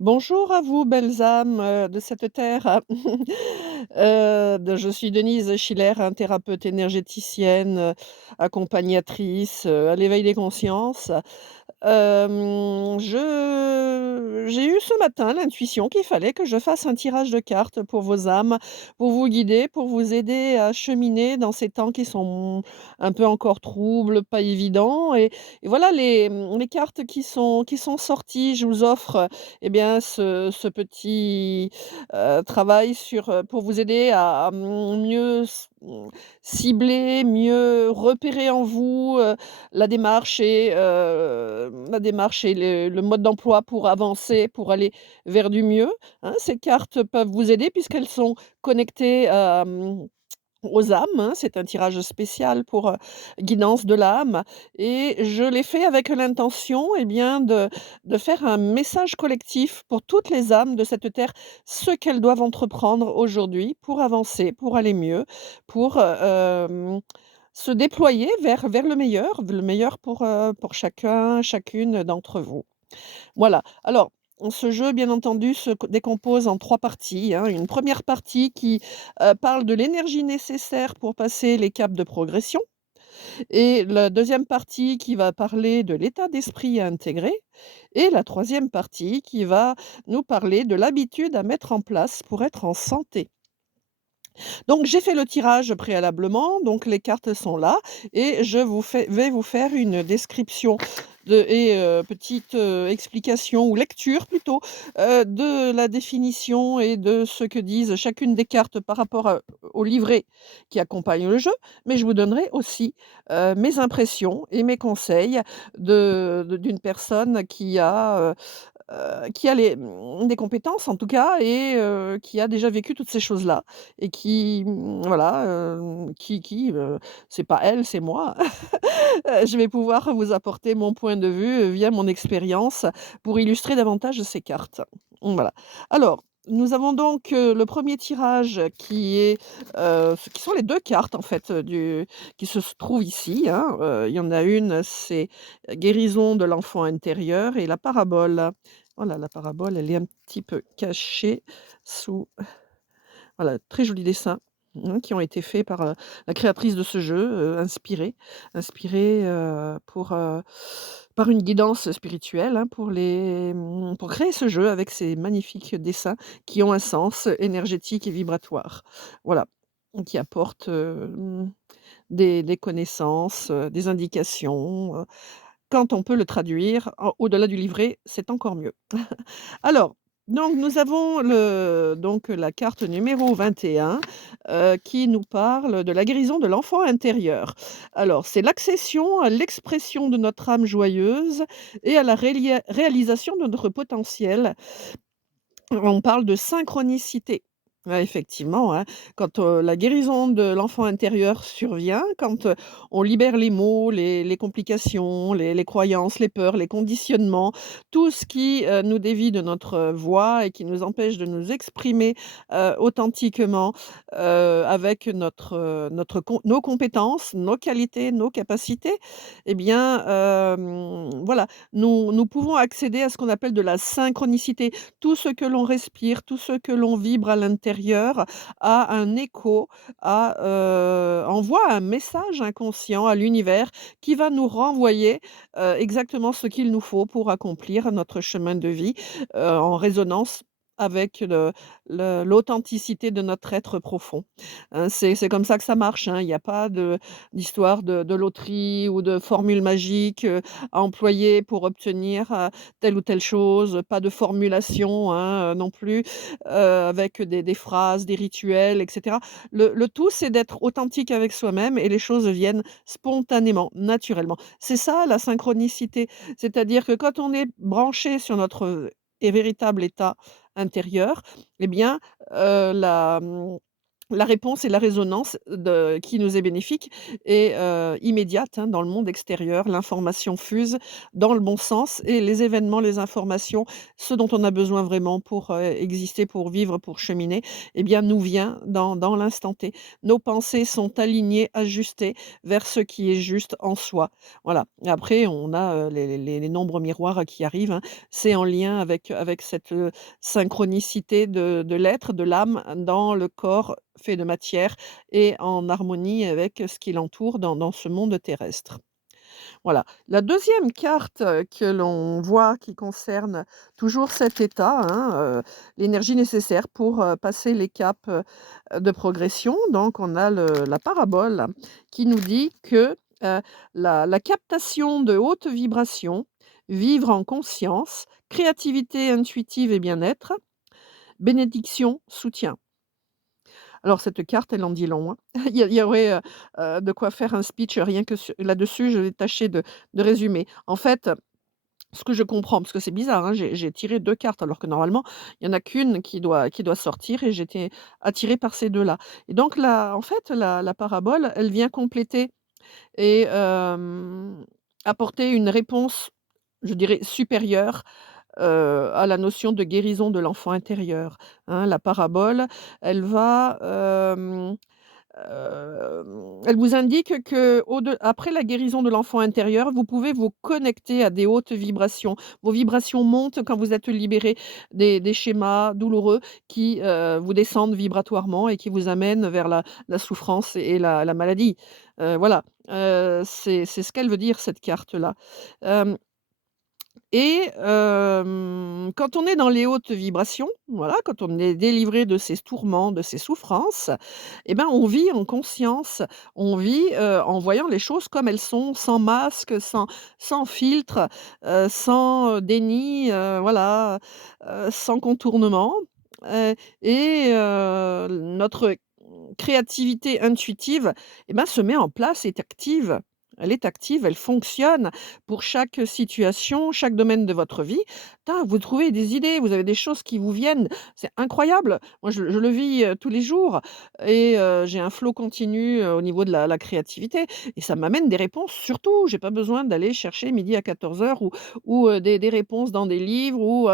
Bonjour à vous, belles âmes, de cette terre. Je suis Denise Schiller, hein, thérapeute énergéticienne, accompagnatrice, à l'éveil des consciences. J'ai eu ce matin l'intuition qu'il fallait que je fasse un tirage de cartes pour vos âmes, pour vous guider, pour vous aider à cheminer dans ces temps qui sont un peu encore troubles, pas évidents et voilà les cartes qui sont sorties. Je vous offre, eh bien, ce petit, travail pour vous aider à, cibler, mieux repérer en vous, la démarche et le mode d'emploi pour avancer, pour aller vers du mieux, hein. Ces cartes peuvent vous aider puisqu'elles sont connectées, aux âmes, hein. C'est un tirage spécial pour, guidance de l'âme et je l'ai fait avec l'intention, eh bien, de faire un message collectif pour toutes les âmes de cette terre, ce qu'elles doivent entreprendre aujourd'hui pour avancer, pour aller mieux, pour, se déployer vers le meilleur pour chacun, chacune d'entre vous. Voilà. Alors, ce jeu, bien entendu, se décompose en 3 parties, hein. Une première partie qui, parle de l'énergie nécessaire pour passer les caps de progression et la deuxième partie qui va parler de l'état d'esprit à intégrer et la troisième partie qui va nous parler de l'habitude à mettre en place pour être en santé. Donc j'ai fait le tirage préalablement, donc les cartes sont là et je vais vous faire une description petite, explication ou lecture plutôt, de la définition et de ce que disent chacune des cartes par rapport au livret qui accompagne le jeu. Mais je vous donnerai aussi, mes impressions et mes conseils d'une personne qui a des compétences en tout cas et qui a déjà vécu toutes ces choses-là et qui, voilà, c'est pas elle, c'est moi. Je vais pouvoir vous apporter mon point de vue, via mon expérience pour illustrer davantage ces cartes. Voilà. Alors, nous avons donc, le premier tirage qui sont les 2 cartes en fait, qui se trouvent ici, hein. Il y en a une, c'est guérison de l'enfant intérieur et la parabole. Voilà, la parabole, elle est un petit peu cachée sous voilà, très joli dessin, qui ont été faits par, la créatrice de ce jeu, inspirée, par une guidance spirituelle, hein, pour créer ce jeu avec ces magnifiques dessins qui ont un sens énergétique et vibratoire. Voilà, qui apportent, des connaissances, des indications, quand on peut le traduire au-delà du livret, c'est encore mieux. Alors, donc nous avons la carte numéro 21, qui nous parle de la guérison de l'enfant intérieur. Alors, c'est l'accession à l'expression de notre âme joyeuse et à la réalisation de notre potentiel. On parle de synchronicité. Ouais, effectivement, hein, quand, la guérison de l'enfant intérieur survient, quand, on libère les mots, les complications, les croyances, les peurs, les conditionnements, tout ce qui, nous dévie de notre, voix et qui nous empêche de nous exprimer, authentiquement, avec nos compétences, nos qualités, nos capacités et bien, voilà, nous pouvons accéder à ce qu'on appelle de la synchronicité. Tout ce que l'on respire, tout ce que l'on vibre à l'intérieur a un écho, envoie un message inconscient à l'univers qui va nous renvoyer, exactement ce qu'il nous faut pour accomplir notre chemin de vie, en résonance avec l'authenticité de notre être profond. Hein, c'est comme ça que ça marche, hein. Il n'y a pas d'histoire de loterie ou de formule magique, à employer pour obtenir, telle ou telle chose, pas de formulation, hein, non plus, avec des phrases, des rituels et cetera. Le tout, c'est d'être authentique avec soi-même et les choses viennent spontanément, naturellement. C'est ça la synchronicité, c'est-à-dire que quand on est branché sur notre véritable état intérieur, eh bien, la, mmh la réponse et la résonance qui nous est bénéfique est, immédiate, hein, dans le monde extérieur. L'information fuse dans le bon sens et les événements, les informations, ce dont on a besoin vraiment pour, exister, pour vivre, pour cheminer, eh bien, nous vient dans l'instant T. Nos pensées sont alignées, ajustées vers ce qui est juste en soi. Voilà. Et après on a, les nombres miroirs qui arrivent, hein. C'est en lien avec cette, synchronicité de l'être, de l'âme dans le corps fait de matière et en harmonie avec ce qui l'entoure dans ce monde terrestre. Voilà. La deuxième carte, que l'on voit qui concerne toujours cet état, hein, l'énergie nécessaire pour, passer les caps, de progression. Donc on a la parabole qui nous dit que, la captation de hautes vibrations, vivre en conscience, créativité intuitive et bien-être, bénédiction, soutien. Alors cette carte, elle en dit long, hein. Il y aurait, de quoi faire un speech rien que là-dessus. Je vais tâcher de résumer. En fait, ce que je comprends, parce que c'est bizarre, hein, j'ai tiré 2 cartes alors que normalement, il y en a qu'une qui doit sortir et j'étais attirée par ces 2 là. Et donc en fait, la parabole, elle vient compléter et apporter une réponse, je dirais supérieure, à la notion de guérison de l'enfant intérieur, hein. La parabole, elle va, elle vous indique que après la guérison de l'enfant intérieur, vous pouvez vous connecter à des hautes vibrations. Vos vibrations montent quand vous êtes libéré des schémas douloureux qui, vous descendent vibratoirement et qui vous amènent vers la souffrance et la maladie. Voilà, c'est ce qu'elle veut dire cette carte-là. Hem et quand on est dans les hautes vibrations, voilà, quand on est délivré de ces tourments, de ces souffrances, et ben, on vit en conscience. On vit, en voyant les choses comme elles sont, sans masque, sans filtre, sans, déni, voilà, sans contournement, heu et notre créativité intuitive, et ben, se met en place, est active. Elle est active, elle fonctionne pour chaque situation, chaque domaine de votre vie. Tain, vous trouvez des idées, vous avez des choses qui vous viennent, c'est incroyable. Moi, je le vis, tous les jours et j'ai un flot continu, au niveau de la créativité et ça m'amène des réponses surtout. J'ai pas besoin d'aller chercher midi à 14h ou des réponses dans des livres ou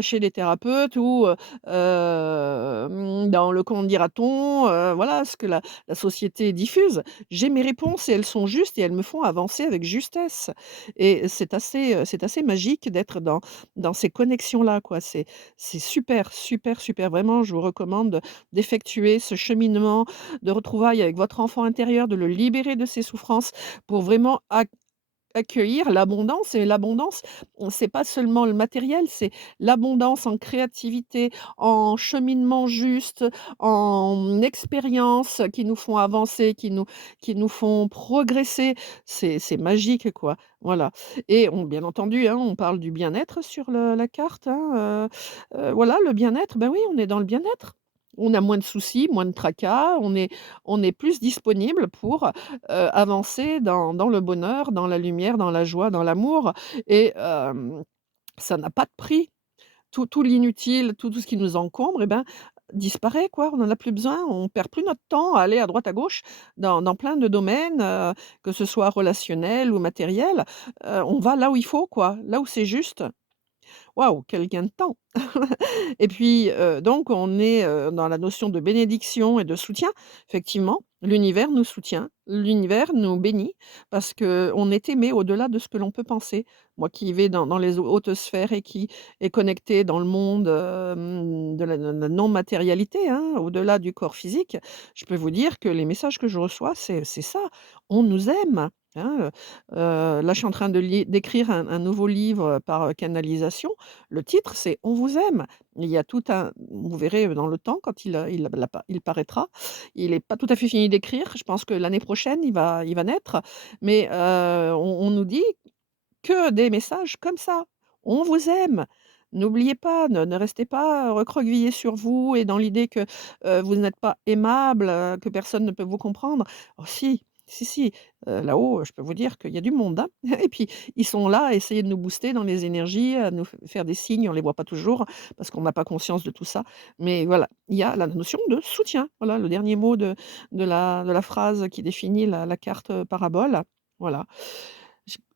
chez des thérapeutes ou dans le Quand dira-t-on, voilà ce que la société diffuse. J'ai mes réponses et elles sont justes et elles me font avancer avec justesse et c'est assez magique d'être dans ces connexions-là, quoi. C'est super, super, super. Vraiment, je vous recommande d'effectuer ce cheminement de retrouvailles avec votre enfant intérieur, de le libérer de ses souffrances pour vraiment accueillir l'abondance et l'abondance, c'est pas seulement le matériel, c'est l'abondance en créativité, en cheminement juste, en expériences qui nous font avancer, qui nous font progresser. C'est magique, quoi. Voilà et bien entendu, hein, on parle du bien-être sur la carte, hein, voilà, le bien-être, ben oui, on est dans le bien-être. On a moins de soucis, moins de tracas, on est plus disponible pour avancer dans le bonheur, dans la lumière, dans la joie, dans l'amour et ça n'a pas de prix. Tout l'inutile, tout ce qui nous encombre et ben, disparaît quoi. On en a plus besoin, on perd plus notre temps à aller à droite à gauche dans plein de domaines, que ce soit relationnel ou matériel. On va là où il faut quoi, là où c'est juste. Waouh, quel gain de temps! Et puis, donc on est, dans la notion de bénédiction et de soutien. Effectivement, l'univers nous soutient, l'univers nous bénit parce qu'on est aimé au-delà de ce que l'on peut penser. Moi qui vais dans les hautes sphères et qui est connecté dans le monde, de la non-matérialité, hein, au-delà du corps physique, je peux vous dire que les messages que je reçois, c'est ça: «On nous aime», hein, là je suis en train d'écrire un nouveau livre par, canalisation. Le titre c'est «On vous aime». Il y a tout un vous verrez, dans le temps quand il paraîtra. Il est pas tout à fait fini d'écrire. Je pense que l'année prochaine, il va naître. Mais, on nous dit que des messages comme ça. «On vous aime». N'oubliez pas, ne restez pas recroquevillés sur vous et dans l'idée que, vous n'êtes pas aimable, que personne ne peut vous comprendre. Oh si! Si, si, là-haut, je peux vous dire qu'il y a du monde, hein. Et puis, ils sont là à essayer de nous booster dans les énergies, à nous faire des signes, on les voit pas toujours parce qu'on n'a pas conscience de tout ça. Mais voilà, il y a la notion de soutien. Voilà, le dernier mot de la phrase qui définit la carte, parabole. Voilà.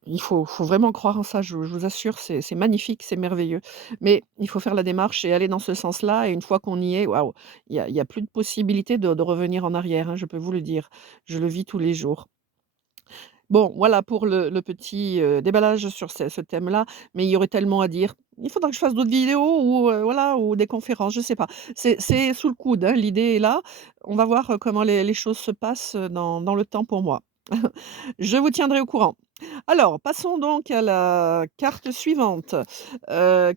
Il faut vraiment croire en ça, je vous assure, c'est magnifique, c'est merveilleux. Mais il faut faire la démarche et aller dans ce sens-là et une fois qu'on y est, waouh, il y a plus de possibilité de revenir en arrière, hein, je peux vous le dire. Je le vis tous les jours. Bon, voilà pour le petit, déballage sur ce thème-là, mais il y aurait tellement à dire. Il faudra que je fasse d'autres vidéos ou voilà, ou des conférences, je sais pas. C'est sous le coude, hein, l'idée est là. On va voir, comment les choses se passent, dans le temps pour moi. Je vous tiendrai au courant. Alors, passons donc à la carte suivante,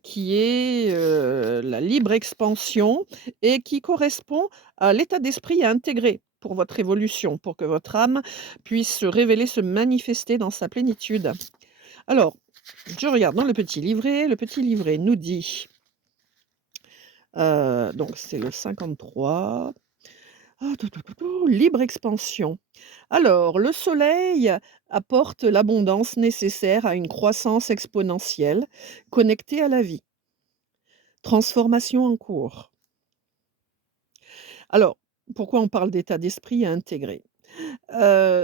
qui est, la libre expansion et qui correspond à l'état d'esprit à intégrer pour votre évolution, pour que votre âme puisse se révéler, se manifester dans sa plénitude. Alors, je regarde dans le petit livret nous dit, donc c'est le 53. Ah, tout, tout, tout, tout, libre expansion. Alors, le soleil apporte l'abondance nécessaire à une croissance exponentielle connectée à la vie. Transformation en cours. Alors, pourquoi on parle d'état d'esprit à intégrer?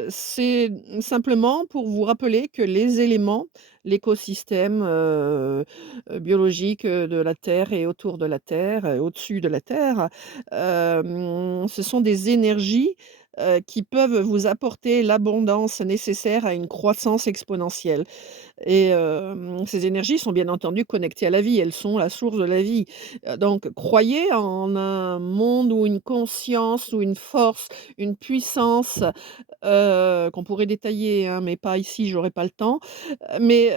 C'est simplement pour vous rappeler que les éléments, l'écosystème, biologique, de la Terre et autour de la Terre, au-dessus de la Terre, ce sont des énergies, qui peuvent vous apporter l'abondance nécessaire à une croissance exponentielle. Et ces énergies sont bien entendu connectées à la vie, elles sont la source de la vie. Donc croyez en un monde ou une conscience ou une force, une puissance, qu'on pourrait détailler, hein, mais pas ici, j'aurai pas le temps. Mais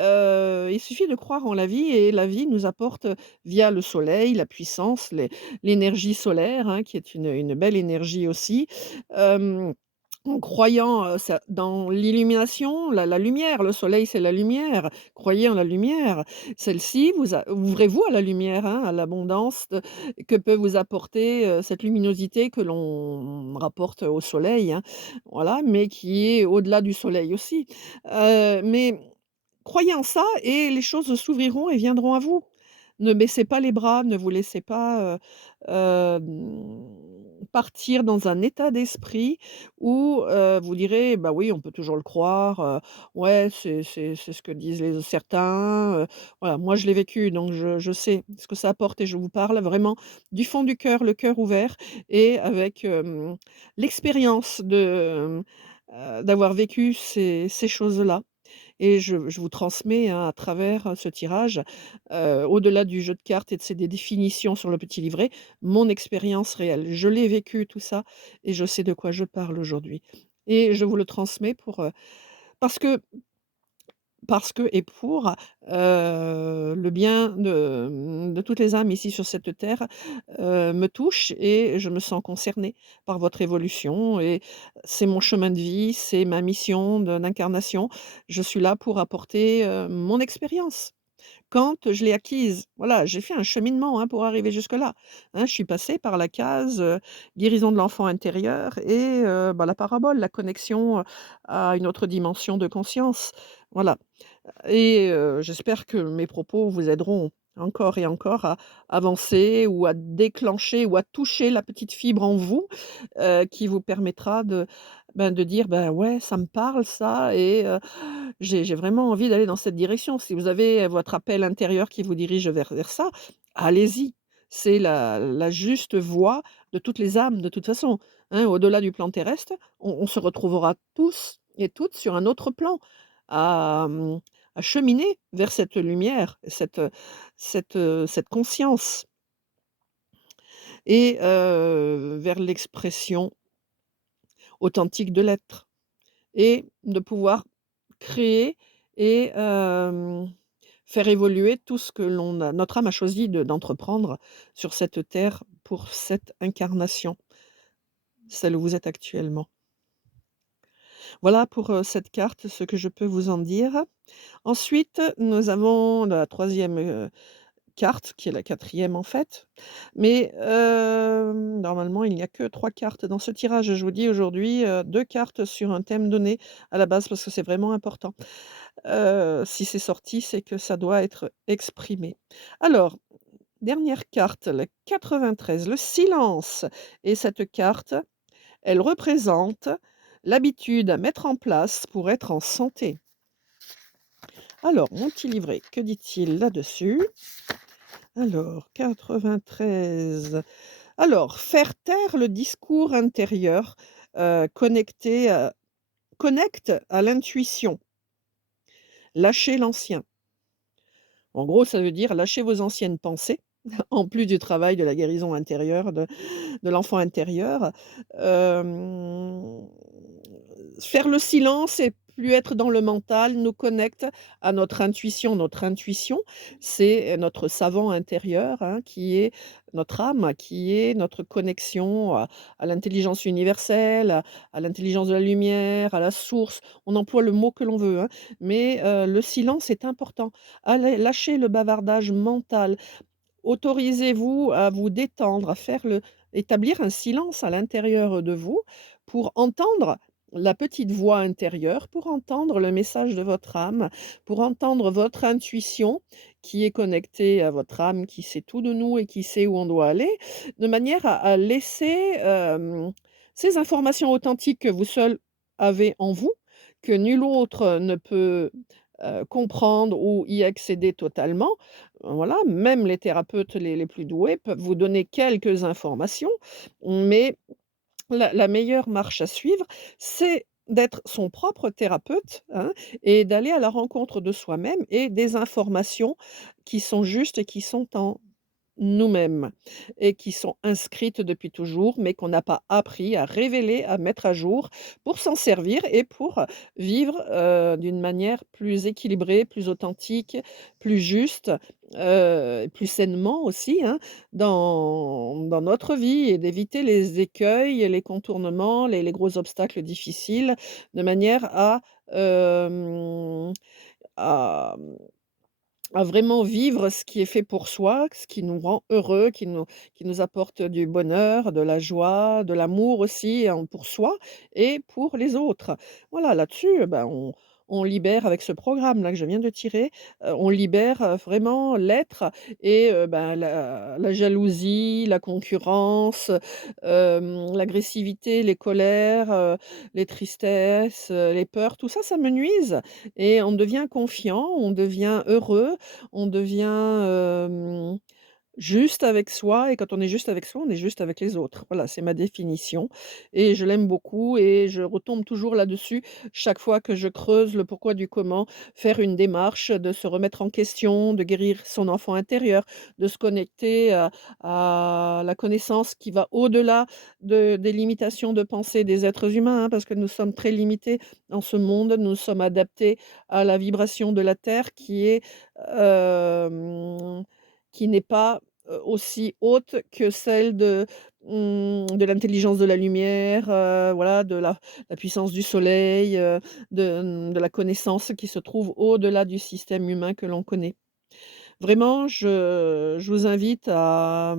il suffit de croire en la vie et la vie nous apporte, via le soleil, la puissance, l'énergie solaire, hein, qui est une belle énergie aussi. Hem En croyant, ça dans l'illumination, la lumière, le soleil, c'est la lumière. Croyez en la lumière. Celle-ci vous a ouvrez-vous à la lumière, hein, à l'abondance de que peut vous apporter, cette luminosité que l'on rapporte au soleil, hein, voilà, mais qui est au-delà du soleil aussi. Mais croyez en ça et les choses s'ouvriront et viendront à vous. Ne baissez pas les bras, ne vous laissez pas, partir dans un état d'esprit où, vous direz: «Bah, oui, on peut toujours le croire, ouais, c'est ce que disent les certains», voilà. Moi, je l'ai vécu, donc je sais ce que ça apporte et je vous parle vraiment du fond du cœur, le cœur ouvert et avec, l'expérience d'avoir vécu ces choses-là. Et je vous transmets, hein, à travers, ce tirage, au-delà du jeu de cartes et de ses des définitions sur le petit livret, mon expérience réelle. Je l'ai vécu tout ça et je sais de quoi je parle aujourd'hui et je vous le transmets parce que parce que et pour, le bien de toutes les âmes ici sur cette terre, me touche et je me sens concernée par votre évolution et c'est mon chemin de vie, c'est ma mission d'incarnation. Je suis là pour apporter, mon expérience. Quand je l'ai acquise, voilà, j'ai fait un cheminement, hein, pour arriver jusque-là, hein. Je suis passée par la case, guérison de l'enfant intérieur et bah, la parabole, la connexion, à une autre dimension de conscience. Voilà. Et j'espère que mes propos vous aideront encore et encore à avancer ou à déclencher ou à toucher la petite fibre en vous, qui vous permettra de dire: «Ben, ouais, ça me parle ça et j'ai vraiment envie d'aller dans cette direction». Si vous avez votre appel intérieur qui vous dirige vers ça, allez-y. C'est la juste voie de toutes les âmes de toute façon, hein. Au-delà du plan terrestre, on se retrouvera tous et toutes sur un autre plan à, à cheminer vers cette lumière, cette conscience et vers l'expression authentique de l'être et de pouvoir créer et faire évoluer tout ce que notre âme a choisi d'entreprendre sur cette terre pour cette incarnation, celle où vous êtes actuellement. Voilà pour, cette carte, ce que je peux vous en dire. Ensuite, nous avons la troisième carte qui est la quatrième en fait. Mais, normalement, il n'y a que 3 cartes dans ce tirage. Je vous dis aujourd'hui, 2 cartes sur un thème donné à la base parce que c'est vraiment important. Si c'est sorti, c'est que ça doit être exprimé. Alors, dernière carte, la 93, le silence, et cette carte, elle représente l'habitude à mettre en place pour être en santé. Alors, mon petit livret, que dit-il là-dessus? Alors, 93. Alors, faire taire le discours intérieur, connecté à connecte à l'intuition, lâcher l'ancien. En gros, ça veut dire lâcher vos anciennes pensées, en plus du travail de la guérison intérieure de l'enfant intérieur. Hem, Faire le silence et plus être dans le mental nous connecte à notre intuition. Notre intuition, c'est notre savant intérieur, hein, qui est notre âme, qui est notre connexion à l'intelligence universelle, à l'intelligence de la lumière, à la source. On emploie le mot que l'on veut, hein, mais le silence est important. Allez, lâchez le bavardage mental. Autorisez-vous à vous détendre, à faire le établir un silence à l'intérieur de vous pour entendre la petite voix intérieure, pour entendre le message de votre âme, pour entendre votre intuition qui est connectée à votre âme, qui sait tout de nous et qui sait où on doit aller, de manière à laisser, ces informations authentiques que vous seul avez en vous, que nul autre ne peut, comprendre ou y accéder totalement. Voilà, même les thérapeutes les plus doués peuvent vous donner quelques informations, mais la meilleure marche à suivre, c'est d'être son propre thérapeute, hein, et d'aller à la rencontre de soi-même et des informations qui sont justes et qui sont en nous-mêmes et qui sont inscrites depuis toujours, mais qu'on n'a pas appris à révéler, à mettre à jour pour s'en servir et pour vivre, d'une manière plus équilibrée, plus authentique, plus juste, et plus sainement aussi, hein, dans notre vie et d'éviter les écueils et les contournements, les gros obstacles difficiles de manière hem, à à vraiment vivre ce qui est fait pour soi, ce qui nous rend heureux, qui nous apporte du bonheur, de la joie, de l'amour aussi, hein, pour soi et pour les autres. Voilà, là-dessus, ben, on libère avec ce programme-là que je viens de tirer, on libère, vraiment l'être et ben, la jalousie, la concurrence, l'agressivité, les colères, les tristesses, les peurs, tout ça, ça me nuise et on devient confiant, on devient heureux, on devient, juste avec soi et quand on est juste avec soi, on est juste avec les autres. Voilà, c'est ma définition et je l'aime beaucoup et je retombe toujours là-dessus chaque fois que je creuse le pourquoi du comment, faire une démarche, de se remettre en question, de guérir son enfant intérieur, de se connecter à la connaissance qui va au-delà des limitations de pensée des êtres humains, hein, parce que nous sommes très limités dans ce monde. Nous sommes adaptés à la vibration de la terre hem, qui n'est pas, aussi haute que celle de l'intelligence de la lumière, voilà, de la puissance du soleil, de la connaissance qui se trouve au-delà du système humain que l'on connaît. Vraiment, je vous invite à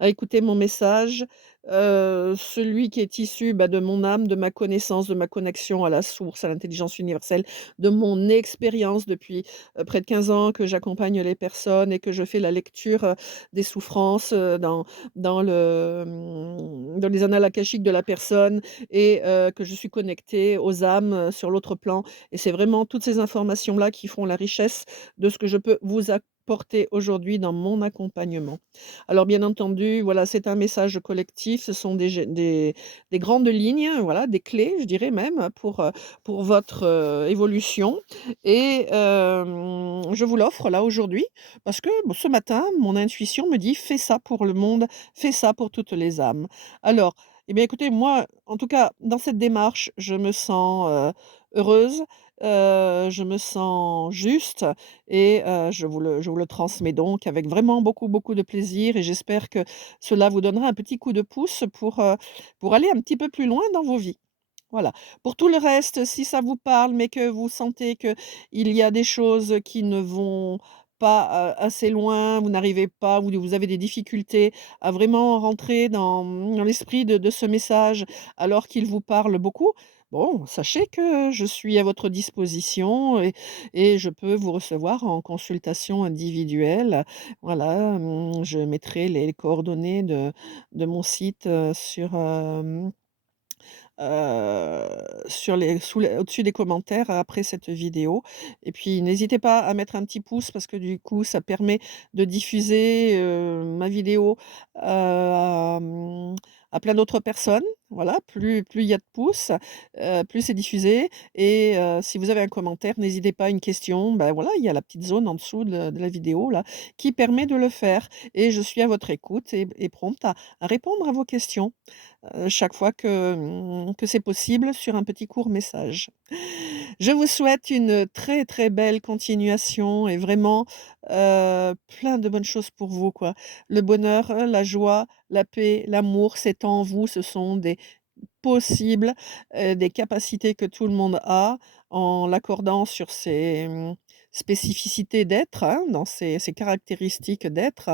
écouter mon message, celui qui est issu, bah, de mon âme, de ma connaissance, de ma connexion à la source, à l'intelligence universelle, de mon expérience depuis, près de 15 ans que j'accompagne les personnes et que je fais la lecture, des souffrances, dans les annales akashiques de la personne et que je suis connectée aux âmes, sur l'autre plan et c'est vraiment toutes ces informations-là qui font la richesse de ce que je peux vous apporter aujourd'hui dans mon accompagnement. Alors bien entendu, voilà, c'est un message collectif, ce sont des grandes lignes, voilà, des clés, je dirais même, pour votre, évolution et je vous l'offre là aujourd'hui parce que, bon, ce matin, mon intuition me dit: «Fais ça pour le monde, fais ça pour toutes les âmes». Alors, eh bien écoutez, moi, en tout cas, dans cette démarche, je me sens, heureuse, je me sens juste et je vous le transmets donc avec vraiment beaucoup, beaucoup de plaisir et j'espère que cela vous donnera un petit coup de pouce pour aller un petit peu plus loin dans vos vies. Voilà. Pour tout le reste, si ça vous parle, mais que vous sentez qu'il y a des choses qui ne vont pas, assez loin, vous n'arrivez pas, vous avez des difficultés à vraiment rentrer dans l'esprit de ce message, alors qu'il vous parle beaucoup, bon, sachez que je suis à votre disposition et je peux vous recevoir en consultation individuelle. Voilà, je mettrai les coordonnées de mon site, sur les sous les au-dessus des commentaires après cette vidéo et puis n'hésitez pas à mettre un petit pouce parce que du coup ça permet de diffuser, ma vidéo, à plein d'autres personnes. Voilà, plus il y a de pouces, plus c'est diffusé et si vous avez un commentaire, n'hésitez pas, une question, ben voilà, il y a la petite zone en dessous de la vidéo là, qui permet de le faire et je suis à votre écoute et prompte à répondre à vos questions chaque fois que c'est possible sur un petit court message. Je vous souhaite une très, très belle continuation et vraiment, plein de bonnes choses pour vous, quoi. Le bonheur, la joie, la paix, l'amour, c'est en vous, ce sont des possibles, des capacités que tout le monde a en l'accordant sur ses, spécificités d'être, hein, dans ses caractéristiques d'être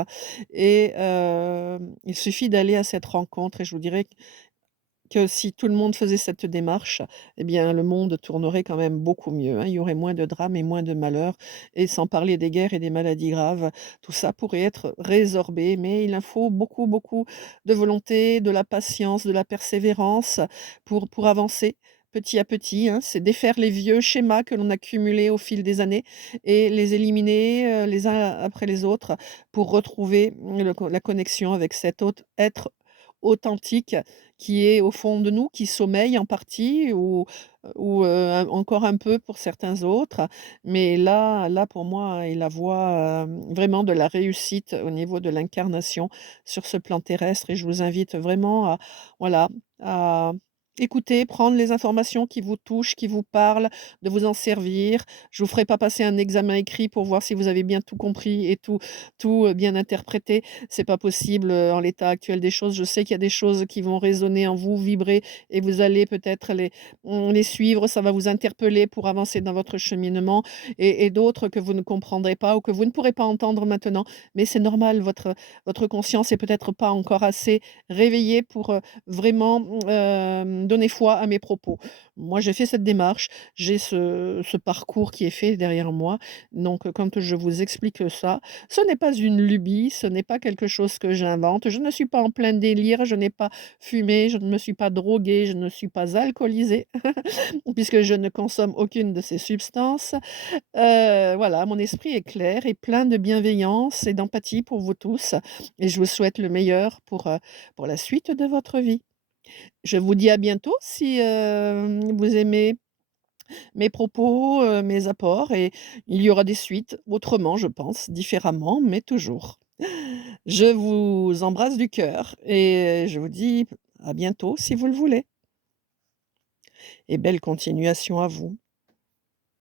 et il suffit d'aller à cette rencontre et je vous dirais que si tout le monde faisait cette démarche, eh bien, le monde tournerait quand même beaucoup mieux, hein. Il y aurait moins de drames et moins de malheurs et sans parler des guerres et des maladies graves. Tout ça pourrait être résorbé, mais il en faut beaucoup, beaucoup de volonté, de la patience, de la persévérance pour avancer petit à petit, hein. C'est défaire les vieux schémas que l'on a cumulés au fil des années et les éliminer, les uns après les autres pour retrouver la connexion avec cet autre être authentique qui est au fond de nous, qui sommeille en partie ou encore un peu pour certains autres. Mais là pour moi est la voie, vraiment de la réussite au niveau de l'incarnation sur ce plan terrestre et je vous invite vraiment à voilà, à écouter, prendre les informations qui vous touchent, qui vous parlent, de vous en servir. Je vous ferai pas passer un examen écrit pour voir si vous avez bien tout compris et tout bien interprété. C'est pas possible, en l'état actuel des choses. Je sais qu'il y a des choses qui vont résonner en vous, vibrer et vous allez peut-être les suivre. Ça va vous interpeller pour avancer dans votre cheminement et d'autres que vous ne comprendrez pas ou que vous ne pourrez pas entendre maintenant. Mais c'est normal, votre conscience est peut-être pas encore assez réveillée pour, vraiment, donner foi à mes propos. Moi, j'ai fait cette démarche, j'ai ce parcours qui est fait derrière moi. Donc, quand je vous explique ça, ce n'est pas une lubie, ce n'est pas quelque chose que j'invente. Je ne suis pas en plein délire, je n'ai pas fumé, je ne me suis pas droguée, je ne suis pas alcoolisée puisque je ne consomme aucune de ces substances. Voilà, mon esprit est clair et plein de bienveillance et d'empathie pour vous tous et je vous souhaite le meilleur pour la suite de votre vie. Je vous dis à bientôt si, vous aimez mes propos, mes apports et il y aura des suites autrement, je pense, différemment, mais toujours. Je vous embrasse du cœur et je vous dis à bientôt si vous le voulez et belle continuation à vous.